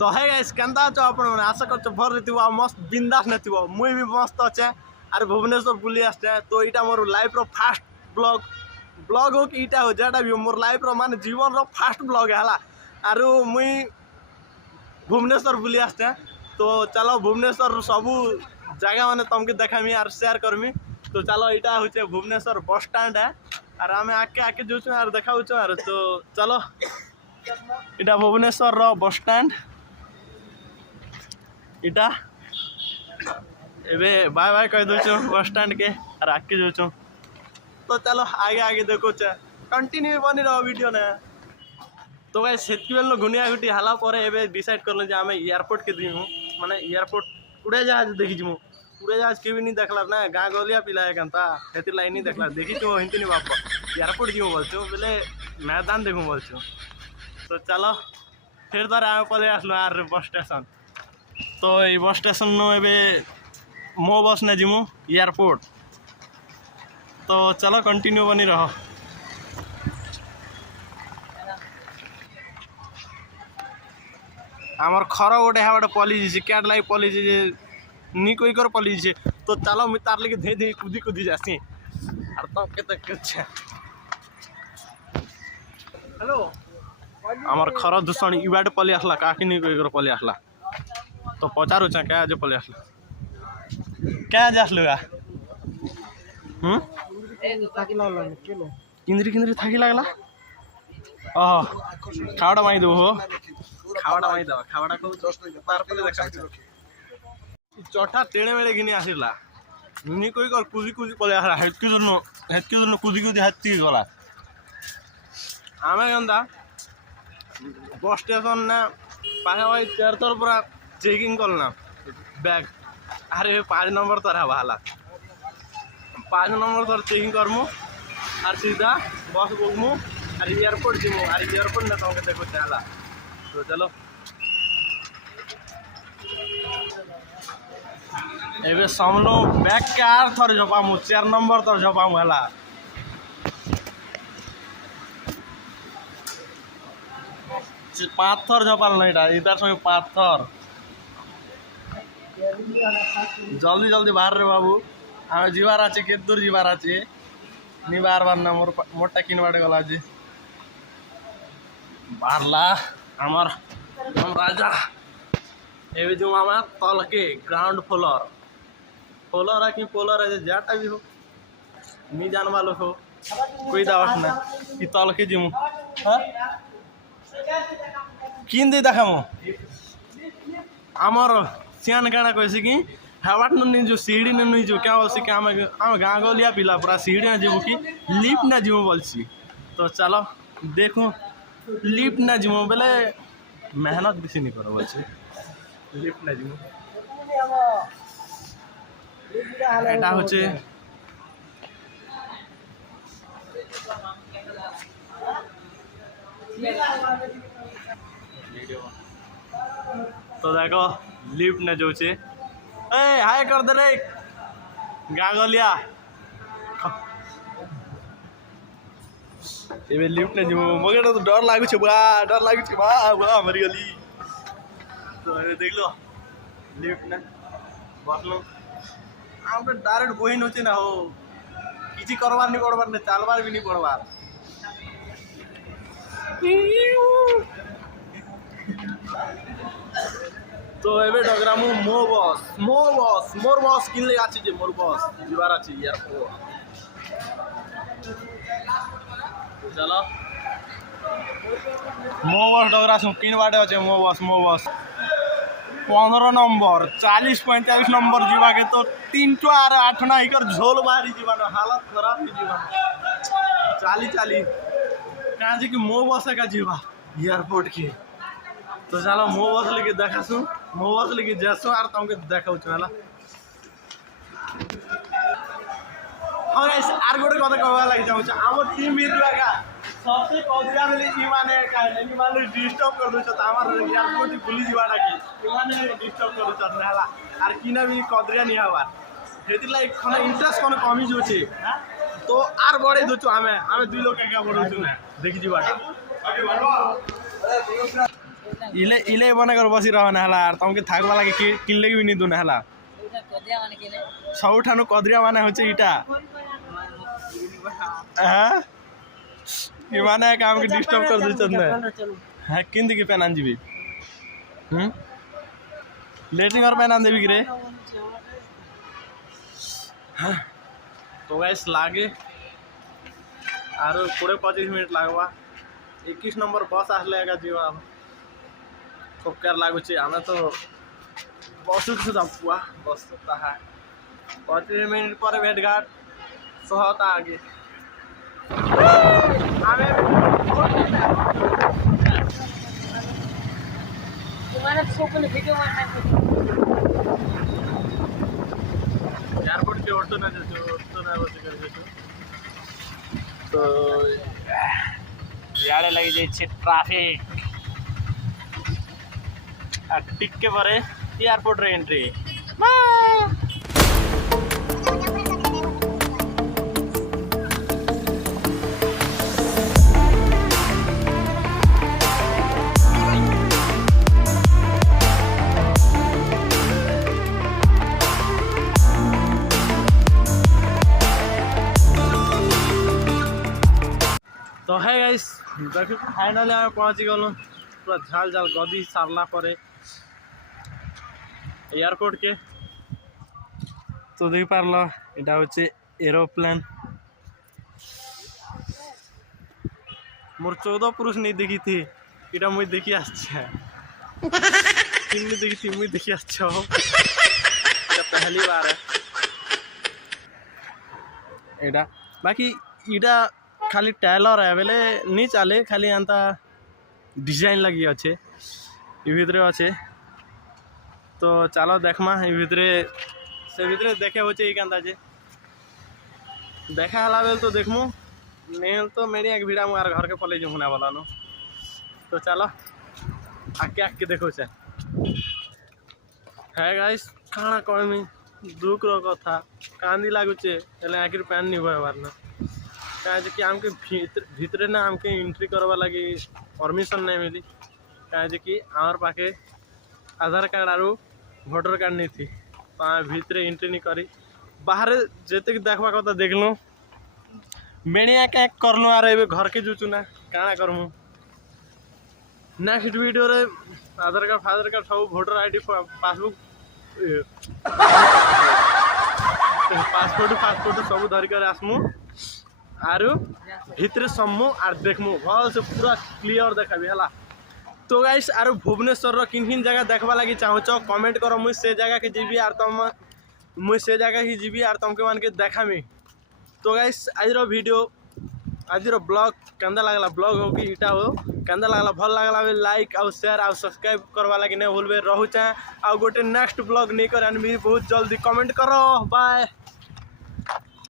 तो है guys Kenta छ आपण माने आशा करछ भर रहितबो मस्त बिंदास नथिबो मुई भी मस्त अच्छे अरे भुवनेश्वर बुली आस्ते तो इटा मोर लाइफ रो फास्ट ब्लॉग हो कि इटा हो जेटा भी मोर लाइफ रो माने जीवन रो फास्ट ब्लॉग है हला आरो मुई भुवनेश्वर बुली आस्ते तो चलो भुवनेश्वर सबू जगह माने तुमके देखामी और शेयर करमी तो चलो इटा होचे भुवनेश्वर बस स्टैंड है और आमे आके आके जोछु और देखाउ छ और तो चलो इटा भुवनेश्वर रो बस स्टैंड इटा एबे बाय बाय कह दो बस स्टैंड के और आके जो तो चलो आगे आगे देखो कंटिन्यू बनी रहो वीडियो ने तो भाई सेतकी बेल गुनिया गुटी हाला पर एबे डिसाइड करले जे आमे एयरपोर्ट के दिमु माने एयरपोर्ट उड़े जहाज देखि जिमु उड़े जहाज के भी नहीं देखला ना गाँ गलिया पिला है कंता हेती लाइन नहीं देखला देखि तो हिंती नहीं बाप एयरपोर्ट जिमु बोलछो बोले मैदान देखु बोलछो तो चलो फिर तार आमे पले आसलो आर बस स्टेशन तो ये बस स्टेशन नो एबे मो बस ने जिमु एयरपोर्ट तो चलो कंटिन्यू बनी रहो आमर खर गोटे है पलिजी कैट लाइक पलिजी नी कोई कर पलिजी तो चलो मैं तार लगे धे धे कूदी कूदी जासी और तो केते अच्छा हेलो आमर खर दूषण इबाड पलि आसला काकी नी कोई कर पलि आसला तो पचारू चा क्या आज पलि आसला क्या आज आसलुगा किंद्री किंद्री थाकी लागला खावड़ा माई दो हो खावड़ा माई दो खावड़ा को तार पले देखा चटा टेणे मेळे घिनी आसिला नी कोई कर कुदी कुदी पले आसला हेतके जनो कुदी कुदी हाती गला आमे गंदा बस स्टेशन ने पाखा भाई चार तर पूरा चेकिंग करना बैग अरे 5 नंबर तरह वाला 5 नंबर तर चेकिंग करमु और सीधा बस बुकमु और एयरपोर्ट जिमु और एयरपोर्ट ने तुमके देखो चला तो चलो एबे सामनो बैग के आर थर जपामु 4 नंबर तर जपामु हला पाथर झपाल ना इधर संगे पाथर जल्दी जल्दी बाहर रे बाबू आम जीवार अच्छे के दूर जीवार अच्छे नी बार बार ना मोटा किन बाटे गला आज बाहरला आमर हम राजा एबे जो आमा तल के ग्राउंड फ्लोर है कि पोलर है जाटा भी हो नी जान वालो हो कोई दावत ना कि तल के जिमु हां किन दे देखामो आमर सियान गाना कैसे कि हवाट नहीं जो सीढ़ी नहीं जो क्या बोलसी कि आम गाँ गलिया पिला पूरा सीढ़ी ना जीवो कि लिफ्ट ना जीवो बोलसी तो चलो देखो लिफ्ट ना जीवो बोले मेहनत बेसी नहीं करो बोलसी लिफ्ट ना जीवो एटा होचे तो देखो लिफ्ट ने जो छे ए हाय कर दे रे गागलिया एबे लिफ्ट ने जो मगे तो डर लागु छे बा मरी गली तो ए देख लो लिफ्ट ने बसलो आम पे डायरेक्ट बहिन होचे ना हो किछि करबार नहीं पड़बार ने चालबार भी नहीं पड़बार तो एबे डगरामु मोर बस किनले आछि जे मोर बस जीवार आछि एयरपोर्ट चलो मो बस डगरासु किन बाटे अछि मो बस 15 नंबर 40-45 नंबर जीवा के तो 3 और 8 ना इकर झोल मारी जीवन हालत खराब ही जीवन चाली कहाँ जी कि मो बस का जीवा एयरपोर्ट की तो चलो मो बस लेके देखासु मो बस लेके जासु और तुमके देखाउ छला हां गाइस आर गोटे कथा कहबा लागि जाउ छ हमर टीम भितरा का सबसे कौदिया मिली ई माने का नहीं माने डिस्टर्ब कर दो छ त हमर एयरपोर्ट भूली जीवाटा की ई माने डिस्टर्ब कर दो छ नहला आर किना भी कदरिया नहीं हवा हेति लाइक खना इंटरेस्ट कोन कमी जो छी तो आर बड़े दो छ हमें दुई लोग क्या बड़ो छु ना देखि जीवाटा इले इले बने कर बसी रह ना हला तुमके थाक वाला के किनले भी नहीं दुना हला सबठानु कदरिया माने होचे इटा हां ये माने काम के डिस्टर्ब कर दे चंदा हां किंदी के पेन आंजीबी लेटिंग और पेन आन देबी रे हां तो गाइस लागे आरो 20-25 मिनट लागवा 21 नंबर बस आसलेगा जीवा खूब कर लागुचे आमे तो बस सुधा पुआ बस ताहा 25 मिनट पर भेटघाट सहता आगे आमे तुम्हारा सोपन वीडियो एयरपोर्ट के ऑटो ना बस कर देतो तो याडे लगी जाय छे ट्रैफिक आ टिके परे एयरपोर्ट रे एंट्री तो है गाइस देखो फाइनली आम पहुँच गलु पूरा झाल झाल गदी सारला परे एयरपोर्ट के तो देख पारल एटा होचे एरोप्लेन मोर 14 पुरुष नहीं देखी थी इटा मुई देखी आछे किन्नी देखी थी मुई देखी आछो पहली बार है एटा बाकी इटा खाली टेलर है बेले नहीं चले खाली एंता डिजाइन लगी अच्छे भितरे अच्छे तो चलो देखमा भितरे से भितरे देखे होचे जे देखा हला बेल तो देखमु नहीं तो मेरी एक भिड़ा मुझे घर के पले जो होने वाला नो तो चलो आके आके देखो से है गाइस खाना कहमी दुख रो कथा कांदी लागुचे एले आखिर पैन नहीं होबार ना कहे कि आमके भितरे ना आमके एंट्री करवा लगी परमिशन नहीं मिली कहे कि आमर पाखे आधार कार्ड आरु भोटर कार्ड नहीं थी तो भितरे एंट्री नहीं करी बाहर जेते देखवा कथा देख लूँ मेणिया क्या करलु आर ए घर के जुचु ना काଣା करमु नेक्स्ट वीडियो रे आधार कार्ड फादर कार्ड सब भोटर आईडी पासबुक पासपोर्ट सब धरिक आसमु आरु भितरे सम्मु आर देखमु भल से पूरा क्लियर देखाबी हला तो गाइस आरु भुवनेश्वर रो किन किन जगह देखबा लागि चाहो छ कमेंट करो मुई से जगह के जीबी आर तुम मुई से जगह ही जीबी आर तुमके मान के देखामी तो गाइस आज रो वीडियो आज रो ब्लॉग कंदा लागला ब्लॉग हो कि इटा हो कंदा लागला भल लागला लाइक और शेयर और सब्सक्राइब करवा लागि नै भूलबे रहू छ आ गोटे नेक्स्ट ब्लॉग नै कर बहुत जल्दी कमेंट करो बाय।